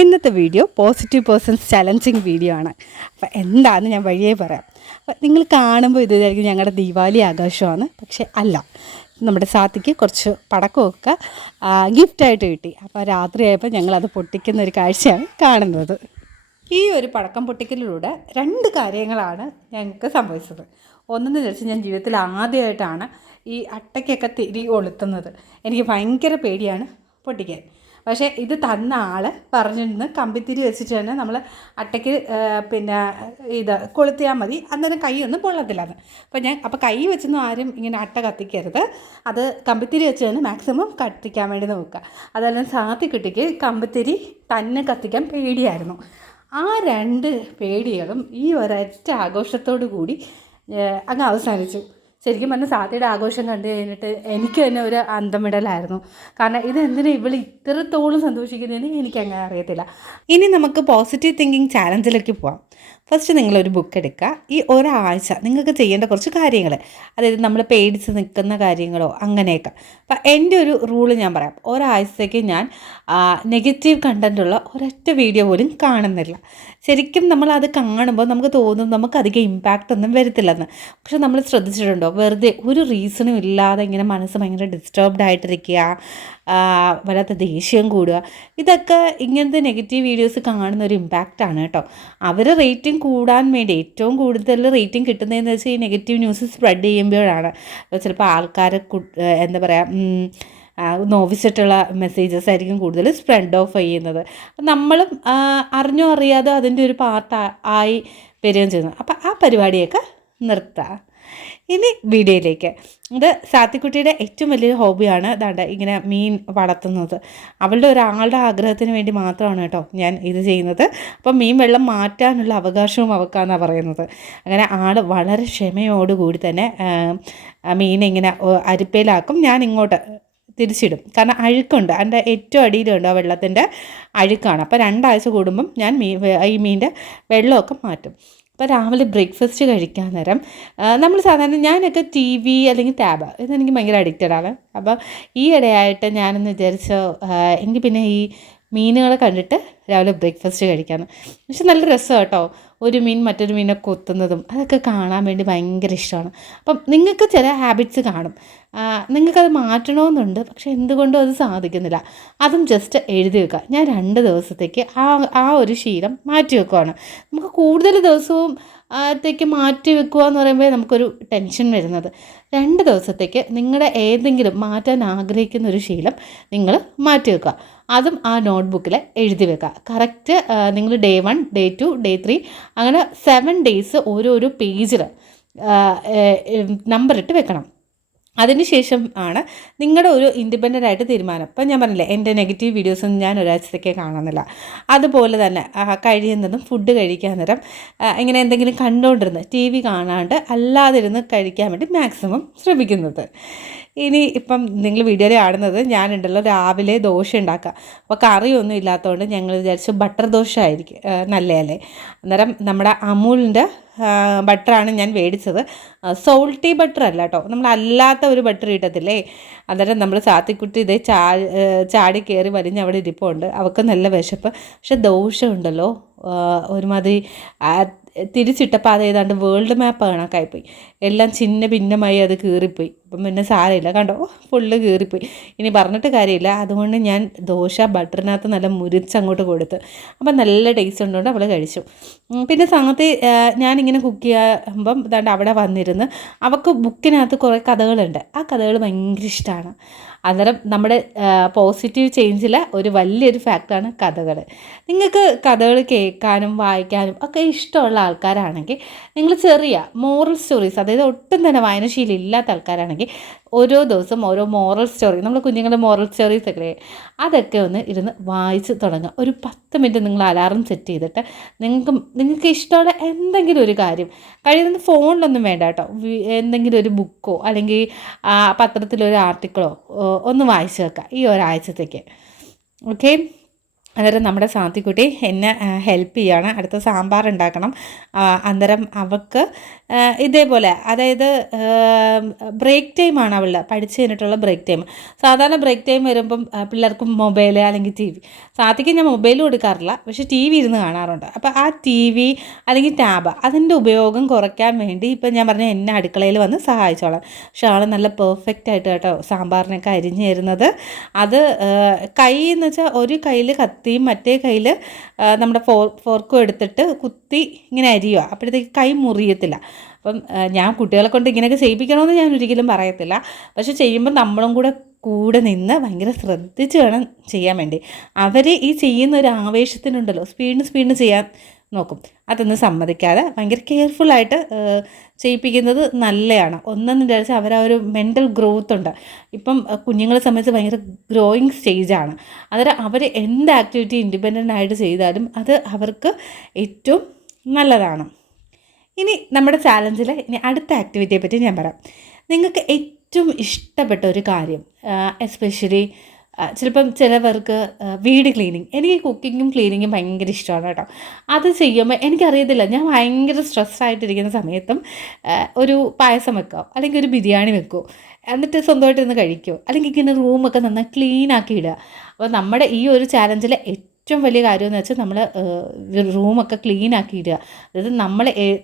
ഇന്നത്തെ video positive persons challenging video ആണ്. അപ്പോൾ എന്താണെന്ന് ഞാൻ വഴിയേ പറയാം. അപ്പോൾ നിങ്ങൾ കാണുമ്പോൾ ഇത് വിചാരിക്കും ഞങ്ങളുടെ ദീപാവലി ആഘോഷമാണ്. പക്ഷേ അല്ല, നമ്മുടെ സാത്തിക്ക് കുറച്ച് പടക്കമൊക്കെ ഗിഫ്റ്റായിട്ട് കിട്ടി. അപ്പോൾ രാത്രിയായപ്പോൾ ഞങ്ങളത് പൊട്ടിക്കുന്ന ഒരു കാഴ്ചയാണ് കാണുന്നത്. ഈ ഒരു പടക്കം പൊട്ടിക്കലിലൂടെ രണ്ട് കാര്യങ്ങളാണ് ഞങ്ങൾക്ക് സംഭവിച്ചത്. ഒന്നെന്ന് വെച്ചാൽ ഞാൻ ജീവിതത്തിൽ ആദ്യമായിട്ടാണ് ഈ അട്ടയ്ക്കൊക്കെ തിരി കൊളുത്തുന്നത്. എനിക്ക് ഭയങ്കര പേടിയാണ് പൊട്ടിക്കാൻ. പക്ഷേ ഇത് തന്ന ആൾ പറഞ്ഞിരുന്നു കമ്പിത്തിരി വെച്ചിട്ട് തന്നെ നമ്മൾ അട്ടയ്ക്ക് ഇത് കൊളുത്തിയാൽ മതി, അന്നേരം കൈയൊന്നും പൊള്ളത്തില്ലാന്ന്. അപ്പോൾ കൈ വെച്ചൊന്നും ആരും ഇങ്ങനെ അട്ട കത്തിക്കരുത്, അത് കമ്പിത്തിരി വെച്ച് തന്നെ മാക്സിമം കത്തിക്കാൻ വേണ്ടി നോക്കുക. അതെല്ലാം സാത്തിക്കുട്ടിക്ക് കമ്പിത്തിരി തന്നെ കത്തിക്കാൻ പേടിയായിരുന്നു. ആ രണ്ട് പേടികളും ഈ ഒരൊറ്റ ആഘോഷത്തോടു കൂടി അങ്ങ് അവസാനിച്ചു. ശരിക്കും പറഞ്ഞാൽ സാത്തിയുടെ ആഘോഷം കണ്ടു കഴിഞ്ഞിട്ട് എനിക്ക് തന്നെ ഒരു അന്തമിടലായിരുന്നു. കാരണം ഇതെന്തിനാ ഇവൾ ഇത്രത്തോളം സന്തോഷിക്കുന്നതെന്ന് എനിക്കങ്ങനെ അറിയത്തില്ല. ഇനി നമുക്ക് പോസിറ്റീവ് തിങ്കിങ് ചാലഞ്ചിലേക്ക് പോവാം. ഫസ്റ്റ് നിങ്ങളൊരു ബുക്ക് എടുക്കുക. ഈ ഒരാഴ്ച നിങ്ങൾക്ക് ചെയ്യേണ്ട കുറച്ച് കാര്യങ്ങൾ, അതായത് നമ്മൾ പേടിച്ച് നിൽക്കുന്ന കാര്യങ്ങളോ അങ്ങനെയൊക്കെ. അപ്പം എൻ്റെ ഒരു റൂള് ഞാൻ പറയാം. ഒരാഴ്ചത്തേക്ക് ഞാൻ നെഗറ്റീവ് കണ്ടൻറ്റുള്ള ഒരൊറ്റ വീഡിയോ പോലും കാണുന്നില്ല. ശരിക്കും നമ്മളത് കാണുമ്പോൾ നമുക്ക് തോന്നും നമുക്കധികം ഇമ്പാക്റ്റ് ഒന്നും വരത്തില്ലെന്ന്. പക്ഷെ നമ്മൾ ശ്രദ്ധിച്ചിട്ടുണ്ടോ, വെറുതെ ഒരു റീസണും ഇല്ലാതെ ഇങ്ങനെ മനസ്സ് ഭയങ്കര ഡിസ്റ്റർബ്ഡ് ആയിട്ടിരിക്കുക, വല്ലാത്ത ദേഷ്യം കൂടുക, ഇതൊക്കെ ഇങ്ങനത്തെ നെഗറ്റീവ് വീഡിയോസ് കാണുന്ന ഒരു ഇമ്പാക്റ്റാണ് കേട്ടോ. അവർ റേറ്റിംഗ് കൂടാൻ വേണ്ടി ഏറ്റവും കൂടുതൽ റേറ്റിംഗ് കിട്ടുന്നതെന്ന് വെച്ചാൽ ഈ നെഗറ്റീവ് ന്യൂസ് സ്പ്രെഡ് ചെയ്യുമ്പോഴാണ്. ചിലപ്പോൾ ആൾക്കാരെ എന്താ പറയുക, നോവിച്ചിട്ടുള്ള മെസ്സേജസ് ആയിരിക്കും കൂടുതൽ സ്പ്രെഡ് ഓഫ് ചെയ്യുന്നത്. നമ്മളും അറിഞ്ഞോ അറിയാതെ അതിൻ്റെ ഒരു പാർട്ട് ആയി വരികയും ചെയ്യുന്നു. അപ്പോൾ ആ പരിപാടിയൊക്കെ നിർത്തുക. ഇനി വീഡിയോയിലേക്ക്. ഇത് സാത്തിക്കുട്ടിയുടെ ഏറ്റവും വലിയൊരു ഹോബിയാണ് ദാണ്ട ഇങ്ങനെ മീൻ വളർത്തുന്നത്. അവളുടെ ഒരാളുടെ ആഗ്രഹത്തിന് വേണ്ടി മാത്രമാണ് കേട്ടോ ഞാൻ ഇത് ചെയ്യുന്നത്. അപ്പം മീൻ വെള്ളം മാറ്റാനുള്ള അവകാശവും അവക്കാന്നാണ് പറയുന്നത്. അങ്ങനെ ആൾ വളരെ ക്ഷമയോടുകൂടി തന്നെ മീനെ ഇങ്ങനെ അരിപ്പയിലാക്കും. ഞാൻ ഇങ്ങോട്ട് തിരിച്ചിടും, കാരണം അഴുക്കുണ്ട്, അതിൻ്റെ ഏറ്റവും അടിയിലുണ്ട് ആ വെള്ളത്തിൻ്റെ അഴുക്കാണ്. അപ്പോൾ 2 ആഴ്ച കൂടുമ്പം ഞാൻ ഈ മീൻ്റെ വെള്ളമൊക്കെ മാറ്റും. അപ്പോൾ രാവിലെ ബ്രേക്ക്ഫാസ്റ്റ് കഴിക്കാൻ നേരം നമ്മൾ സാധാരണ ഞാനൊക്കെ TV അല്ലെങ്കിൽ ടാബ് ഇതെനിക്ക് ഭയങ്കര അഡിക്റ്റഡാണ്. അപ്പോൾ ഈ ഇടയായിട്ട് ഞാനെന്ന് വിചാരിച്ചോ എനിക്ക് പിന്നെ ഈ മീനുകളെ കണ്ടിട്ട് രാവിലെ ബ്രേക്ക്ഫാസ്റ്റ് കഴിക്കാമെന്ന്. പക്ഷെ നല്ല രസമാണ് കേട്ടോ, ഒരു മീൻ മറ്റൊരു മീനെ കൊത്തുന്നതും അതൊക്കെ കാണാൻ വേണ്ടി ഭയങ്കര ഇഷ്ടമാണ്. അപ്പം നിങ്ങൾക്ക് ചില ഹാബിറ്റ്സ് കാണും, നിങ്ങൾക്കത് മാറ്റണമെന്നുണ്ട്, പക്ഷെ എന്തുകൊണ്ടും അത് സാധിക്കുന്നില്ല. അതും ജസ്റ്റ് എഴുതി വെക്കുക. ഞാൻ 2 ദിവസത്തേക്ക് ആ ഒരു ശീലം മാറ്റി വെക്കുകയാണ്. നമുക്ക് കൂടുതൽ ദിവസവും ത്തേക്ക് മാറ്റി വെക്കുക എന്ന് പറയുമ്പോൾ നമുക്കൊരു ടെൻഷൻ വരുന്നത്. 2 ദിവസത്തേക്ക് നിങ്ങളുടെ ഏതെങ്കിലും മാറ്റാൻ ആഗ്രഹിക്കുന്ന ഒരു ശീലം നിങ്ങൾ മാറ്റി വെക്കുക. അതും ആ നോട്ട്ബുക്കിൽ എഴുതി വെക്കുക. കറക്റ്റ് നിങ്ങൾ Day 1, Day 2, Day 3 അങ്ങനെ 7 ഡേയ്സ് ഓരോരോ പേജിൽ നമ്പർ ഇട്ട് വെക്കണം. അതിനുശേഷം ആണ് നിങ്ങളുടെ ഒരു ഇൻഡിപെൻഡൻ്റ് ആയിട്ട് തീരുമാനം. ഇപ്പം ഞാൻ പറഞ്ഞില്ലേ, എൻ്റെ നെഗറ്റീവ് വീഡിയോസൊന്നും ഞാൻ ഒരാഴ്ചത്തേക്ക് കാണുന്നില്ല. അതുപോലെ തന്നെ കഴിയുന്നതും ഫുഡ് കഴിക്കാൻ നേരം ഇങ്ങനെ എന്തെങ്കിലും കണ്ടുകൊണ്ടിരുന്ന് TV കാണാണ്ട് അല്ലാതിരുന്ന് കഴിക്കാൻ വേണ്ടി മാക്സിമം ശ്രമിക്കുന്നത്. ഇനി ഇപ്പം നിങ്ങൾ വീഡിയോയിൽ കാണുന്നത് ഞാനുണ്ടല്ലോ രാവിലെ ദോശ ഉണ്ടാക്കുക. അപ്പോൾ കറിയൊന്നും ഇല്ലാത്തതുകൊണ്ട് ഞങ്ങൾ വിചാരിച്ചു ബട്ടർ ദോശ ആയിരിക്കും നല്ലതല്ലേ. അന്നേരം നമ്മുടെ അമൂലിൻ്റെ ബട്ടറാണ് ഞാൻ മേടിച്ചത്. സോൾട്ടി ബട്ടർ അല്ല കേട്ടോ, നമ്മളല്ലാത്ത ഒരു ബട്ടർ കിട്ടത്തില്ലേ. അന്നേരം നമ്മൾ സാത്തിക്കുട്ടി ഇതേ ചാടി കയറി വലിഞ്ഞ് അവിടെ ഇരിപ്പുണ്ട്. അവൾക്ക് നല്ല വിശപ്പ്. പക്ഷെ ദോശ ഉണ്ടല്ലോ ഒരുമാതിരി തിരിച്ചിട്ടപ്പോൾ അത് ഏതാണ്ട് വേൾഡ് മാപ്പ് കണക്കായിപ്പോയി. എല്ലാം ചിന്ന ഭിന്നമായി അത് കീറിപ്പോയി. അപ്പം പിന്നെ സാരമില്ല, കണ്ടോ ഫുള്ള് കീറിപ്പോയി. ഇനി പറഞ്ഞിട്ട് കാര്യമില്ല. അതുകൊണ്ട് ഞാൻ ദോശ ബട്ടറിനകത്ത് നല്ല മുരിച്ചങ്ങോട്ട് കൊടുത്ത്. അപ്പം നല്ല ടേസ്റ്റ് ഉണ്ടോണ്ട് അവൾ കഴിച്ചു. പിന്നെ സംഗതി ഞാനിങ്ങനെ കുക്ക് ചെയ്യുമ്പം ഇതാണ്ട് അവിടെ വന്നിരുന്ന് അവൾക്ക് ബുക്കിനകത്ത് കുറേ കഥകളുണ്ട്. ആ കഥകൾ ഭയങ്കര ഇഷ്ടമാണ്. അന്നേരം നമ്മുടെ പോസിറ്റീവ് ചേഞ്ചിൽ ഒരു വലിയൊരു ഫാക്ടറാണ് കഥകൾ. നിങ്ങൾക്ക് കഥകൾ കേൾക്കാനും വായിക്കാനും ഒക്കെ ഇഷ്ടമുള്ള ആൾക്കാരാണെങ്കിൽ നിങ്ങൾ ചെറിയ മോറൽ സ്റ്റോറീസ്, അതായത് ഒട്ടും തന്നെ വായനശീലം ഇല്ലാത്ത ആൾക്കാരാണെങ്കിൽ ഓരോ ദിവസം ഓരോ മോറൽ സ്റ്റോറി, നമ്മൾ കുഞ്ഞുങ്ങളുടെ മോറൽ സ്റ്റോറീസ് ഒക്കെ അതൊക്കെ ഒന്ന് ഇരുന്ന് വായിച്ച് തുടങ്ങുക. ഒരു 10 മിനിറ്റ് നിങ്ങൾ അലാറം സെറ്റ് ചെയ്തിട്ട് നിങ്ങൾക്ക് ഇഷ്ടമുള്ള എന്തെങ്കിലും ഒരു കാര്യം, കഴിയുന്നത് ഫോണിലൊന്നും വേണ്ട കേട്ടോ, എന്തെങ്കിലും ഒരു ബുക്കോ അല്ലെങ്കിൽ പത്രത്തിലൊരു ആർട്ടിക്കിളോ ഒന്ന് വായിച്ച് വെക്കുക ഈ ഒരാഴ്ചത്തേക്ക്. ഓക്കെ, അന്നേരം നമ്മുടെ സാത്തിക്കുട്ടി എന്നെ ഹെൽപ്പ് ചെയ്യാണ്. അടുത്ത സാമ്പാർ ഉണ്ടാക്കണം. അന്നേരം അവൾക്ക് ഇതേപോലെ, അതായത് ബ്രേക്ക് ടൈമാണ് അവളുടെ, പഠിച്ചു കഴിഞ്ഞിട്ടുള്ള ബ്രേക്ക് ടൈം. സാധാരണ ബ്രേക്ക് ടൈം വരുമ്പം പിള്ളേർക്ക് മൊബൈൽ അല്ലെങ്കിൽ ടി വി. സാത്തിക്ക് ഞാൻ മൊബൈൽ കൊടുക്കാറില്ല, പക്ഷേ ടി വി ഇരുന്ന് കാണാറുണ്ട്. അപ്പോൾ ആ ടി വി അല്ലെങ്കിൽ ടാബ് അതിൻ്റെ ഉപയോഗം കുറയ്ക്കാൻ വേണ്ടി ഇപ്പം ഞാൻ പറഞ്ഞ എന്നെ അടുക്കളയിൽ വന്ന് സഹായിച്ചോളാം. പക്ഷേ ആൾ നല്ല പെർഫെക്റ്റ് ആയിട്ട് കേട്ടോ സാമ്പാറിനൊക്കെ അരിഞ്ഞ് തരുന്നത്. അത് കൈ എന്ന് വെച്ചാൽ ഒരു കയ്യിൽ കത്തിയും മറ്റേ കയ്യിൽ നമ്മുടെ ഫോർക്കും എടുത്തിട്ട് കുത്തി ഇങ്ങനെ അരിയുക. അപ്പോഴത്തേക്ക് കൈ മുറിയത്തില്ല. അപ്പം ഞാൻ കുട്ടികളെ കൊണ്ട് ഇങ്ങനെയൊക്കെ ചെയ്യിപ്പിക്കണമെന്ന് ഞാൻ ഒരിക്കലും പറയത്തില്ല. പക്ഷെ ചെയ്യുമ്പോൾ നമ്മളും കൂടെ നിന്ന് ഭയങ്കര ശ്രദ്ധിച്ച് വേണം ചെയ്യാൻ വേണ്ടി. അവർ ഈ ചെയ്യുന്ന ഒരു ആവേശത്തിനുണ്ടല്ലോ, സ്പീഡിന് ചെയ്യാൻ നോക്കും. അതൊന്നും സമ്മതിക്കാതെ ഭയങ്കര കെയർഫുള്ളായിട്ട് ചെയ്യിപ്പിക്കുന്നത് നല്ലതാണ്. ഒന്നെന്ന് വിചാരിച്ചാൽ അവരാ ഒരു മെൻ്റൽ ഗ്രോത്ത് ഉണ്ട്. ഇപ്പം കുഞ്ഞുങ്ങളെ സംബന്ധിച്ച് ഭയങ്കര ഗ്രോയിങ് സ്റ്റേജാണ്. അന്നേരം അവർ എന്ത് ആക്ടിവിറ്റി ഇൻഡിപെൻഡൻ്റ് ആയിട്ട് ചെയ്താലും അത് അവർക്ക് ഏറ്റവും നല്ലതാണ്. ഇനി നമ്മുടെ ചാലഞ്ചിൽ ഇനി അടുത്ത ആക്ടിവിറ്റിയെ പറ്റി ഞാൻ പറയാം. നിങ്ങൾക്ക് ഏറ്റവും ഇഷ്ടപ്പെട്ട ഒരു കാര്യം, എസ്പെഷ്യലി ചിലപ്പം ചിലവർക്ക് വീട് ക്ലീനിങ്. എനിക്ക് കുക്കിങ്ങും ക്ലീനിങ്ങും ഭയങ്കര ഇഷ്ടമാണ് കേട്ടോ. അത് ചെയ്യുമ്പോൾ എനിക്കറിയത്തില്ല, ഞാൻ ഭയങ്കര സ്ട്രെസ്സായിട്ടിരിക്കുന്ന സമയത്തും ഒരു പായസം വെക്കുക, അല്ലെങ്കിൽ ഒരു ബിരിയാണി വെക്കുമോ, എന്നിട്ട് സ്വന്തമായിട്ട് ഇരുന്ന് കഴിക്കുമോ, അല്ലെങ്കിൽ ഇങ്ങനെ റൂമൊക്കെ നന്നായി ക്ലീനാക്കി ഇടുക. അപ്പോൾ നമ്മുടെ ഈ ഒരു ചാലഞ്ചിൽ ഏറ്റവും വലിയ കാര്യമെന്ന് വെച്ചാൽ നമ്മൾ റൂമൊക്കെ ക്ലീനാക്കി ഇടുക. അതായത്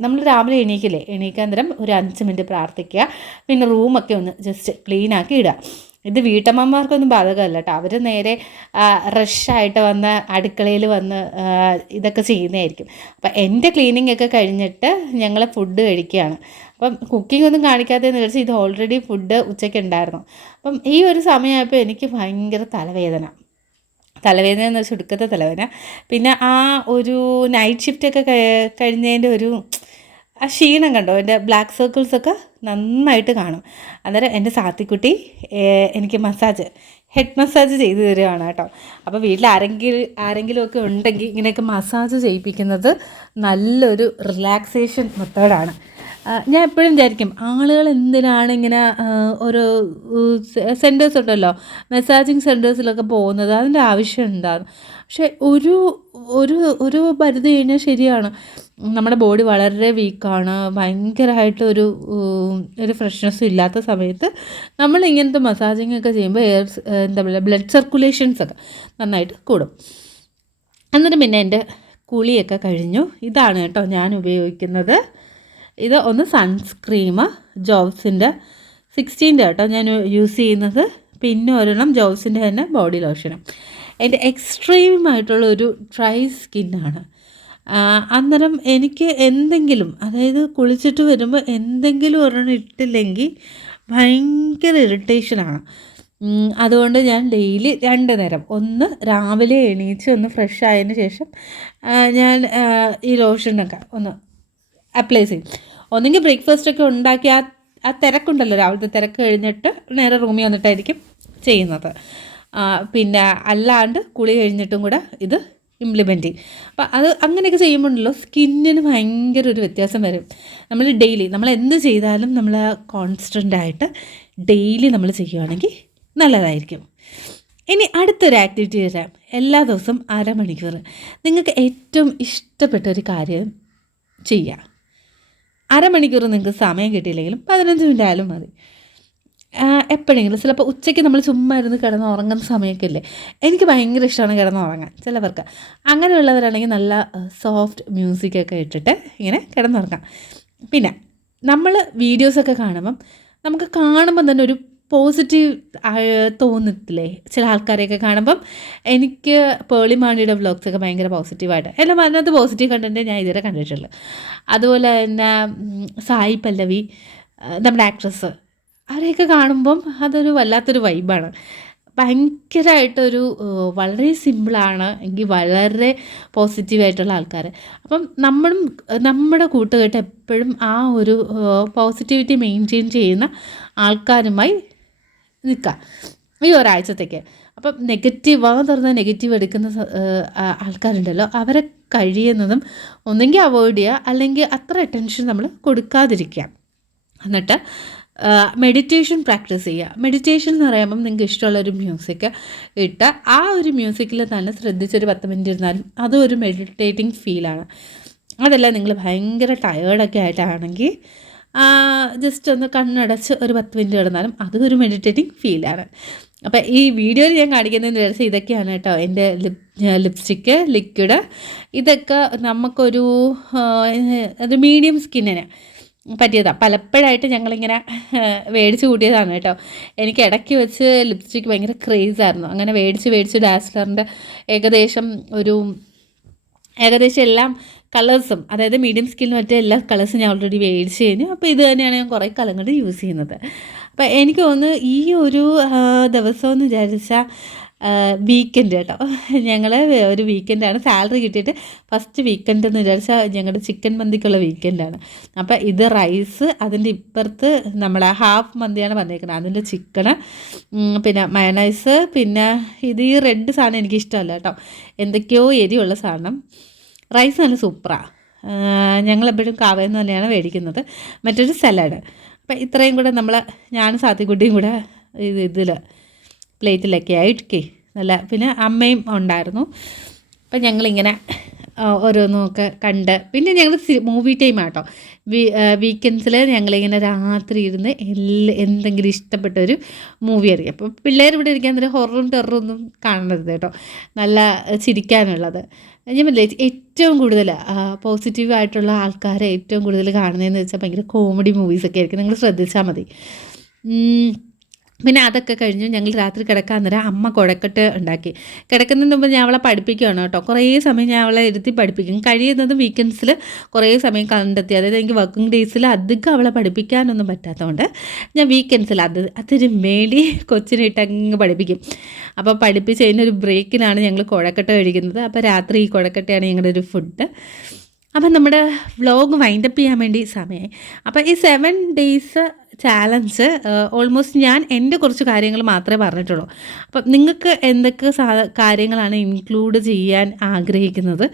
നമ്മൾ രാവിലെ എണീക്കാൻ നേരം ഒരു 5 മിനിറ്റ് പ്രാർത്ഥിക്കുക, പിന്നെ റൂമൊക്കെ ഒന്ന് ജസ്റ്റ് ക്ലീനാക്കി ഇടുക. ഇത് വീട്ടമ്മമാർക്കൊന്നും ബാധകമല്ല കേട്ടോ. അവർ നേരെ റഷായിട്ട് വന്ന് അടുക്കളയിൽ വന്ന് ഇതൊക്കെ ചെയ്യുന്നതായിരിക്കും. അപ്പം എൻ്റെ ക്ലീനിങ് ഒക്കെ കഴിഞ്ഞിട്ട് ഞങ്ങൾ ഫുഡ് കഴിക്കുകയാണ്. അപ്പം കുക്കിംഗ് ഒന്നും കാണിക്കാത്തതെന്ന് വിചാരിച്ചാൽ ഇത് ഓൾറെഡി ഫുഡ് ഉച്ചയ്ക്ക് ഉണ്ടായിരുന്നു. അപ്പം ഈ ഒരു സമയമായപ്പോൾ എനിക്ക് ഭയങ്കര തലവേദന എന്ന് വെച്ചാൽ ഒടുക്കത്തെ തലവേദന. പിന്നെ ആ ഒരു നൈറ്റ് ഷിഫ്റ്റൊക്കെ കഴിഞ്ഞതിൻ്റെ ഒരു ആ ക്ഷീണം കണ്ടോ, എൻ്റെ ബ്ലാക്ക് സർക്കിൾസൊക്കെ നന്നായിട്ട് കാണും. അന്നേരം എൻ്റെ സാത്തിക്കുട്ടി എനിക്ക് ഹെഡ് മസാജ് ചെയ്ത് തരികയാണ് കേട്ടോ. അപ്പോൾ വീട്ടിൽ ആരെങ്കിലുമൊക്കെ ഉണ്ടെങ്കിൽ ഇങ്ങനെയൊക്കെ മസാജ് ചെയ്യിപ്പിക്കുന്നത് നല്ലൊരു റിലാക്സേഷൻ മെത്തേഡാണ്. ഞാൻ എപ്പോഴും വിചാരിക്കും, ആളുകൾ എന്തിനാണ് ഇങ്ങനെ ഓരോ സെൻറ്റേഴ്സ് ഉണ്ടല്ലോ, മസാജിങ് സെൻറ്റേഴ്സിലൊക്കെ പോകുന്നത്, അതിൻ്റെ ആവശ്യം എന്താണ്? പക്ഷേ ഒരു ഒരു ഒരു പരിധി കഴിഞ്ഞാൽ ശരിയാണ്, നമ്മുടെ ബോഡി വളരെ വീക്കാണ്, ഭയങ്കരമായിട്ട് ഒരു ഫ്രഷ്നെസ്സും ഇല്ലാത്ത സമയത്ത് നമ്മൾ ഇങ്ങനത്തെ മസാജിങ് ഒക്കെ ചെയ്യുമ്പോൾ എന്താ പറയുക, ബ്ലഡ് സർക്കുലേഷൻസൊക്കെ നന്നായിട്ട് കൂടും. എന്നിട്ട് പിന്നെ എൻ്റെ കുളിയൊക്കെ കഴിഞ്ഞു. ഇതാണ് കേട്ടോ ഞാൻ ഉപയോഗിക്കുന്നത്. ഇത് ഒന്ന് സൺസ്ക്രീം ജോബ്സിൻ്റെ 16 കേട്ടോ ഞാൻ യൂസ് ചെയ്യുന്നത്. പിന്നെ ഒരെണ്ണം ജോബ്സിൻ്റെ തന്നെ ബോഡി ലോഷനും. എൻ്റെ എക്സ്ട്രീമായിട്ടുള്ള ഒരു ഡ്രൈ സ്കിന്നാണ്. അന്നേരം എനിക്ക് എന്തെങ്കിലും, അതായത് കുളിച്ചിട്ട് വരുമ്പോൾ എന്തെങ്കിലും ഒരെണ്ണം ഇട്ടില്ലെങ്കിൽ ഭയങ്കര ഇറിറ്റേഷനാണ്. അതുകൊണ്ട് ഞാൻ ഡെയിലി 2 നേരം, ഒന്ന് രാവിലെ എണീച്ച് ഒന്ന് ഫ്രഷ് ആയതിന് ശേഷം ഞാൻ ഈ ലോഷനൊക്കെ ഒന്ന് അപ്ലൈ ചെയ്യും. ഒന്നെങ്കിൽ ബ്രേക്ക്ഫാസ്റ്റൊക്കെ ഉണ്ടാക്കി ആ തിരക്കുണ്ടല്ലോ, രാവിലത്തെ തിരക്ക് കഴിഞ്ഞിട്ട് നേരെ റൂമിൽ വന്നിട്ടായിരിക്കും ചെയ്യുന്നത്. പിന്നെ അല്ലാണ്ട് കുളി കഴിഞ്ഞിട്ടും കൂടെ ഇത് ഇംപ്ലിമെൻറ്റ് ചെയ്യും. അപ്പോൾ അത് അങ്ങനെയൊക്കെ ചെയ്യുമ്പോഴല്ലോ സ്കിന്നിന് ഭയങ്കര ഒരു വ്യത്യാസം വരും. നമ്മൾ ഡെയിലി നമ്മൾ എന്ത് ചെയ്താലും നമ്മൾ കോൺസ്റ്റൻ്റായിട്ട് ഡെയിലി നമ്മൾ ചെയ്യുകയാണെങ്കിൽ നല്ലതായിരിക്കും. ഇനി അടുത്തൊരു ആക്ടിവിറ്റി തരാം. എല്ലാ ദിവസവും 1/2 മണിക്കൂർ നിങ്ങൾക്ക് ഏറ്റവും ഇഷ്ടപ്പെട്ട ഒരു കാര്യം ചെയ്യുക. 1/2 മണിക്കൂർ നിങ്ങൾക്ക് സമയം കിട്ടിയില്ലെങ്കിലും 15 മിനിറ്റ് ആയാലും മതി. എപ്പോഴെങ്കിലും ചിലപ്പോൾ ഉച്ചയ്ക്ക് നമ്മൾ ചുമ്മാ ഇരുന്ന് കിടന്ന് ഉറങ്ങുന്ന സമയമൊക്കെ ഇല്ലേ, എനിക്ക് ഭയങ്കര ഇഷ്ടമാണ് കിടന്ന് ഉറങ്ങാൻ. ചിലവർക്ക് അങ്ങനെയുള്ളവരാണെങ്കിൽ നല്ല സോഫ്റ്റ് മ്യൂസിക്കൊക്കെ ഇട്ടിട്ട് ഇങ്ങനെ കിടന്നുറങ്ങാം. പിന്നെ നമ്മൾ വീഡിയോസൊക്കെ കാണുമ്പം നമുക്ക് കാണുമ്പം തന്നെ ഒരു പോസിറ്റീവ് തോന്നത്തില്ലേ ചില ആൾക്കാരെയൊക്കെ കാണുമ്പം. എനിക്ക് പേളിമാണിയുടെ വ്ളോഗ്സൊക്കെ ഭയങ്കര പോസിറ്റീവായിട്ട്, എല്ലാം അതിനകത്ത് പോസിറ്റീവ് കണ്ടൻറ്റ് ഞാൻ ഇതുവരെ കണ്ടിട്ടുള്ളൂ. അതുപോലെ തന്നെ സായി പല്ലവി, നമ്മുടെ ആക്ട്രസ്, അവരെയൊക്കെ കാണുമ്പം അതൊരു വല്ലാത്തൊരു വൈബാണ്. ഭയങ്കരമായിട്ടൊരു വളരെ സിമ്പിളാണ് എങ്കിൽ വളരെ പോസിറ്റീവായിട്ടുള്ള ആൾക്കാർ. അപ്പം നമ്മുടെ കൂട്ടുകെട്ട് എപ്പോഴും ആ ഒരു പോസിറ്റിവിറ്റി മെയിൻറ്റെയിൻ ചെയ്യുന്ന ആൾക്കാരുമായി നിൽക്കുക ഈ ഒരാഴ്ചത്തേക്ക്. അപ്പം നെഗറ്റീവ് എടുക്കുന്ന ആൾക്കാരുണ്ടല്ലോ, അവരെ കഴിയുന്നതും ഒന്നെങ്കിൽ അവോയ്ഡ് ചെയ്യുക, അല്ലെങ്കിൽ അത്ര അറ്റൻഷൻ നമ്മൾ കൊടുക്കാതിരിക്കുക. എന്നിട്ട് മെഡിറ്റേഷൻ പ്രാക്ടീസ് ചെയ്യുക. മെഡിറ്റേഷൻ എന്ന് പറയുമ്പം നിങ്ങൾക്ക് ഇഷ്ടമുള്ളൊരു മ്യൂസിക് ഇട്ട് ആ ഒരു മ്യൂസിക്കിൽ തന്നെ ശ്രദ്ധിച്ചൊരു 10 മിനിറ്റ് ഇരുന്നാലും അതും ഒരു മെഡിറ്റേറ്റിംഗ് ഫീലാണ്. അതല്ല നിങ്ങൾ ഭയങ്കര ടയേർഡൊക്കെ ആയിട്ടാണെങ്കിൽ ജസ്റ്റ് ഒന്ന് കണ്ണടച്ച് ഒരു 10 മിനിറ്റ് കിടന്നാലും അതും ഒരു മെഡിറ്റേറ്റിംഗ് ഫീലാണ്. അപ്പോൾ ഈ വീഡിയോയിൽ ഞാൻ കാണിക്കുന്നതെന്ന് വിചാരിച്ചാൽ ഇതൊക്കെയാണ് കേട്ടോ എൻ്റെ ലിപ്സ്റ്റിക്ക്, ലിക്വിഡ്. ഇതൊക്കെ നമുക്കൊരു ഒരു മീഡിയം സ്കിന്നിന് പറ്റിയതാണ്. പലപ്പോഴായിട്ട് ഞങ്ങളിങ്ങനെ മേടിച്ച് കൂട്ടിയതാണ് കേട്ടോ. എനിക്ക് ഇടയ്ക്ക് വെച്ച് ലിപ്സ്റ്റിക്ക് ഭയങ്കര ക്രേസായിരുന്നു. അങ്ങനെ മേടിച്ച് ഡാസ്ലറിൻ്റെ ഏകദേശം എല്ലാം കളേഴ്സും, അതായത് മീഡിയം സ്കിന്നിന് പറ്റിയ എല്ലാ കളേഴ്സും ഞാൻ ഓൾറെഡി മേടിച്ച് കഴിഞ്ഞു. അപ്പോൾ ഇത് തന്നെയാണ് ഞാൻ കുറേ കാലം കൊണ്ട് യൂസ് ചെയ്യുന്നത്. അപ്പോൾ എനിക്ക് തോന്നുന്നു ഈ ഒരു ദിവസം എന്ന് വിചാരിച്ചാൽ വീക്കെൻഡ് കേട്ടോ. ഞങ്ങൾ ഒരു വീക്കെൻഡാണ്, സാലറി കിട്ടിയിട്ട് ഫസ്റ്റ് വീക്കെൻഡ് എന്ന് വിചാരിച്ചാൽ ഞങ്ങളുടെ ചിക്കൻ മന്തിക്കുള്ള വീക്കെൻഡാണ്. അപ്പോൾ ഇത് റൈസ്, അതിൻ്റെ ഇപ്പുറത്ത് നമ്മളെ ഹാഫ് മന്തിയാണ് പറഞ്ഞേക്കുന്നത്, അതിൻ്റെ ചിക്കന്, പിന്നെ മയണൈസ്, പിന്നെ ഇത് ഈ റെഡ് സാധനം എനിക്കിഷ്ടമല്ല കേട്ടോ, എന്തൊക്കെയോ എരിയുള്ള സാധനം. റൈസ് നല്ല സൂപ്പറാണ്. ഞങ്ങളെപ്പോഴും കാവയെന്ന് തന്നെയാണ് മേടിക്കുന്നത്. മറ്റൊരു സലാഡ്. അപ്പം ഇത്രയും കൂടെ ഞാനും സാത്തിക്കുട്ടിയും കൂടെ ഇതിൽ പ്ലേറ്റിലൊക്കെ ആയിട്ടേ നല്ല, പിന്നെ അമ്മയും ഉണ്ടായിരുന്നു. അപ്പം ഞങ്ങളിങ്ങനെ ഓരോന്നൊക്കെ കണ്ട്, പിന്നെ ഞങ്ങൾ മൂവി ടൈം ആട്ടോ. വീക്കെൻഡ്സിൽ ഞങ്ങളിങ്ങനെ രാത്രി ഇരുന്ന് എന്തെങ്കിലും ഇഷ്ടപ്പെട്ടൊരു മൂവി അറിയാം. അപ്പോൾ പിള്ളേർ ഇവിടെ ഇരിക്കാൻ നേരം ഹൊററും ടെററൊന്നും കാണരുത് കേട്ടോ, നല്ല ചിരിക്കാനുള്ളത്. ഞാൻ പറഞ്ഞില്ലേ, ഏറ്റവും കൂടുതൽ പോസിറ്റീവായിട്ടുള്ള ആൾക്കാരെ ഏറ്റവും കൂടുതൽ കാണുന്നതെന്ന് വെച്ചാൽ ഭയങ്കര കോമഡി മൂവീസൊക്കെ ആയിരിക്കും. നിങ്ങൾ ശ്രദ്ധിച്ചാൽ മതി. പിന്നെ അതൊക്കെ കഴിഞ്ഞ് ഞങ്ങൾ രാത്രി കിടക്കാൻ നേരം അമ്മ കുഴക്കട്ട് ഉണ്ടാക്കി. കിടക്കുന്നതിന് മുമ്പ് ഞാൻ അവളെ പഠിപ്പിക്കുകയാണ് കേട്ടോ. കുറേ സമയം ഞാൻ അവളെ ഇരുത്തി പഠിപ്പിക്കും. കഴിയുന്നതും വീക്കെൻഡ്സിൽ കുറേ സമയം കണ്ടെത്തി, അതായത് എനിക്ക് വർക്കിംഗ് ഡേയ്സിൽ അധികം അവളെ പഠിപ്പിക്കാനൊന്നും പറ്റാത്തതുകൊണ്ട് ഞാൻ വീക്കെൻഡ്സിൽ അതിന് വേണ്ടി കൊച്ചിനിട്ട് അങ്ങ് പഠിപ്പിക്കും. അപ്പോൾ പഠിപ്പിച്ച് കഴിഞ്ഞൊരു ബ്രേക്കിലാണ് ഞങ്ങൾ കുഴക്കട്ട കഴിക്കുന്നത്. അപ്പോൾ രാത്രി ഈ കുഴക്കട്ടയാണ് ഞങ്ങളുടെ ഒരു ഫുഡ്. അപ്പം നമ്മുടെ വ്ലോഗ് വൈൻഡപ്പ് ചെയ്യാൻ വേണ്ടി സമയമായി. അപ്പോൾ ഈ 7 ഡേയ്സ് ചാലഞ്ച് ഓൾമോസ്റ്റ് ഞാൻ എൻ്റെ കുറച്ച് കാര്യങ്ങൾ മാത്രമേ പറഞ്ഞിട്ടുള്ളൂ. അപ്പം നിങ്ങൾക്ക് എന്തൊക്കെ കാര്യങ്ങളാണ് ഇൻക്ലൂഡ് ചെയ്യാൻ ആഗ്രഹിക്കുന്നത്,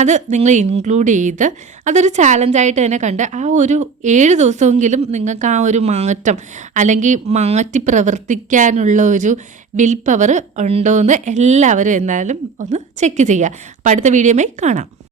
അത് നിങ്ങൾ ഇൻക്ലൂഡ് ചെയ്ത് അതൊരു ചാലഞ്ചായിട്ട് തന്നെ കണ്ട് ആ ഒരു 7 ദിവസമെങ്കിലും നിങ്ങൾക്ക് ആ ഒരു മാറ്റം അല്ലെങ്കിൽ മാറ്റി പ്രവർത്തിക്കാനുള്ള ഒരു വിൽ പവർ ഉണ്ടോ എന്ന് എല്ലാവരും എന്തായാലും ഒന്ന് ചെക്ക് ചെയ്യുക. അപ്പോൾ അടുത്ത വീഡിയോയുമായി കാണാം.